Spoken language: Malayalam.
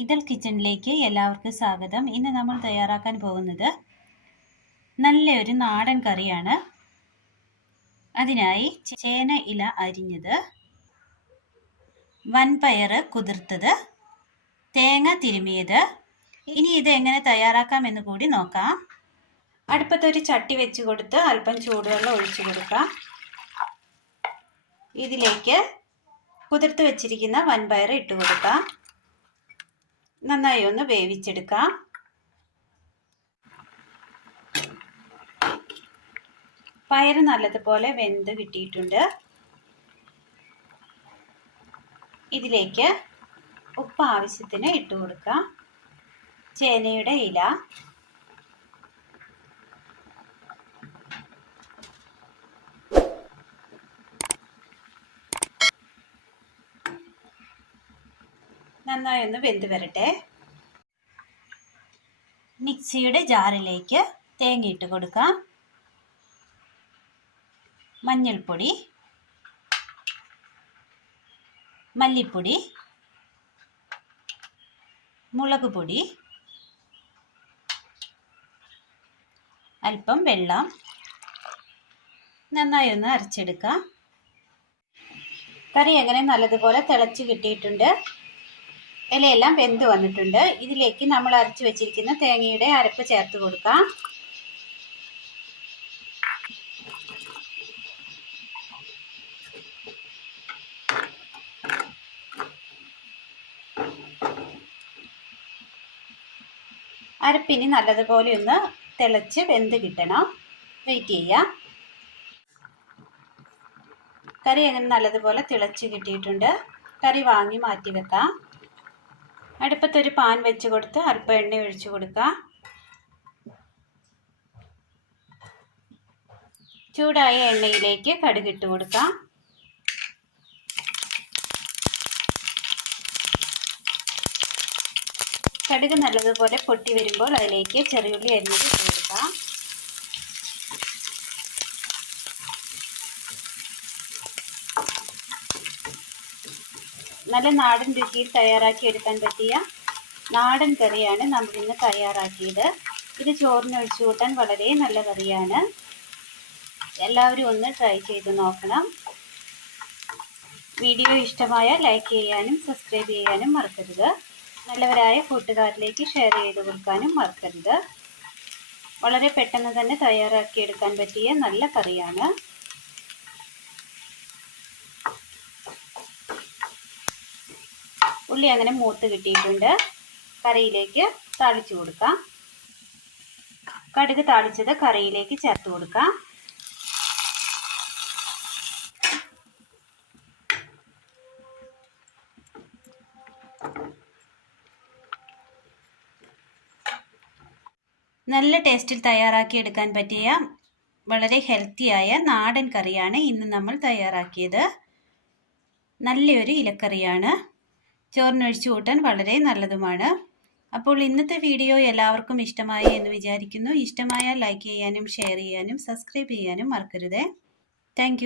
ഇതൾ കിച്ചണിലേക്ക് എല്ലാവർക്കും സ്വാഗതം. ഇന്ന് നമ്മൾ തയ്യാറാക്കാൻ പോകുന്നത് നല്ലൊരു നാടൻ കറിയാണ്. അതിനായി ചേന ഇല അരിഞ്ഞത്, വൻപയർ കുതിർത്തത്, തേങ്ങ തിരുമിയത്. ഇനി ഇത് എങ്ങനെ തയ്യാറാക്കാമെന്ന് കൂടി നോക്കാം. അടുപ്പത്തൊരു ചട്ടി വെച്ച് കൊടുത്ത് അല്പം ചൂടുവെള്ളം ഒഴിച്ചു കൊടുക്കാം. ഇതിലേക്ക് കുതിർത്ത് വെച്ചിരിക്കുന്ന വൻപയർ ഇട്ട് കൊടുക്കാം. നന്നായി ഒന്ന് വേവിച്ചെടുക്കാം. പയർ നല്ലതുപോലെ വെന്ത് കിട്ടിയിട്ടുണ്ട്. ഇതിലേക്ക് ഉപ്പ് ആവശ്യത്തിന് ഇട്ട് കൊടുക്കാം. ചേനയുടെ ഇല, നന്നായി ഒന്ന് വെന്ത് വരട്ടെ. മിക്സിയുടെ ജാറിലേക്ക് തേങ്ങ ഇട്ട് കൊടുക്കാം. മഞ്ഞൾപ്പൊടി, മല്ലിപ്പൊടി, മുളക് പൊടി, അല്പം വെള്ളം, നന്നായി ഒന്ന് അരച്ചെടുക്കാം. കറി അങ്ങനെ നല്ലതുപോലെ തിളച്ച് കിട്ടിയിട്ടുണ്ട്. ഇലയെല്ലാം വെന്ത് വന്നിട്ടുണ്ട്. ഇതിലേക്ക് നമ്മൾ അരച്ചു വെച്ചിരിക്കുന്ന തേങ്ങയുടെ അരപ്പ് ചേർത്ത് കൊടുക്കാം. അരപ്പിനി നല്ലതുപോലെ ഒന്ന് തിളച്ച് വെന്ത് കിട്ടണം. വെയിറ്റ് ചെയ്യാം. കറി അങ്ങനെ നല്ലതുപോലെ തിളച്ച് കിട്ടിയിട്ടുണ്ട്. കറി വാങ്ങി മാറ്റി വെക്കാം. അടുപ്പത്തൊരു പാൻ വെച്ച് കൊടുത്ത് അല്പം എണ്ണ ഒഴിച്ചു കൊടുക്കാം. ചൂടായ എണ്ണയിലേക്ക് കടുക് ഇട്ട് കൊടുക്കാം. കടുക് നല്ലതുപോലെ പൊട്ടി വരുമ്പോൾ അതിലേക്ക് ചെറിയുള്ളി അരിഞ്ഞത് ഇട്ട് കൊടുക്കാം. നല്ല നാടൻ രുചിയിൽ തയ്യാറാക്കി എടുക്കാൻ പറ്റിയ നാടൻ കറിയാണ് നമ്മൾ ഇന്ന് തയ്യാറാക്കിയത്. ഇത് ചോറിന് ഒഴിച്ചു കൂട്ടാൻ വളരെ നല്ല കറിയാണ്. എല്ലാവരും ഒന്ന് ട്രൈ ചെയ്ത് നോക്കണം. വീഡിയോ ഇഷ്ടമായ ലൈക്ക് ചെയ്യാനും സബ്സ്ക്രൈബ് ചെയ്യാനും മറക്കരുത്. നല്ലവരായ കൂട്ടുകാരിലേക്ക് ഷെയർ ചെയ്ത് കൊടുക്കാനും മറക്കരുത്. വളരെ പെട്ടെന്ന് തന്നെ തയ്യാറാക്കിയെടുക്കാൻ പറ്റിയ നല്ല കറിയാണ്. ഉള്ളി അങ്ങനെ മൂത്ത് കിട്ടിയിട്ടുണ്ട്. കറിയിലേക്ക് താളിച്ചു കൊടുക്കാം. കടുക് താളിച്ചത് കറിയിലേക്ക് ചേർത്ത് കൊടുക്കാം. നല്ല ടേസ്റ്റിൽ തയ്യാറാക്കി എടുക്കാൻ പറ്റിയ വളരെ ഹെൽത്തിയായ നാടൻ കറിയാണ് ഇന്ന് നമ്മൾ തയ്യാറാക്കിയത്. നല്ലൊരു ഇലക്കറിയാണ്. ചോറിനൊഴിച്ചു കൂട്ടാൻ വളരെ നല്ലതുമാണ്. അപ്പോൾ ഇന്നത്തെ വീഡിയോ എല്ലാവർക്കും ഇഷ്ടമായി എന്ന് വിചാരിക്കുന്നു. ഇഷ്ടമായാൽ ലൈക്ക് ചെയ്യാനും ഷെയർ ചെയ്യാനും സബ്സ്ക്രൈബ് ചെയ്യാനും മറക്കരുത്. താങ്ക്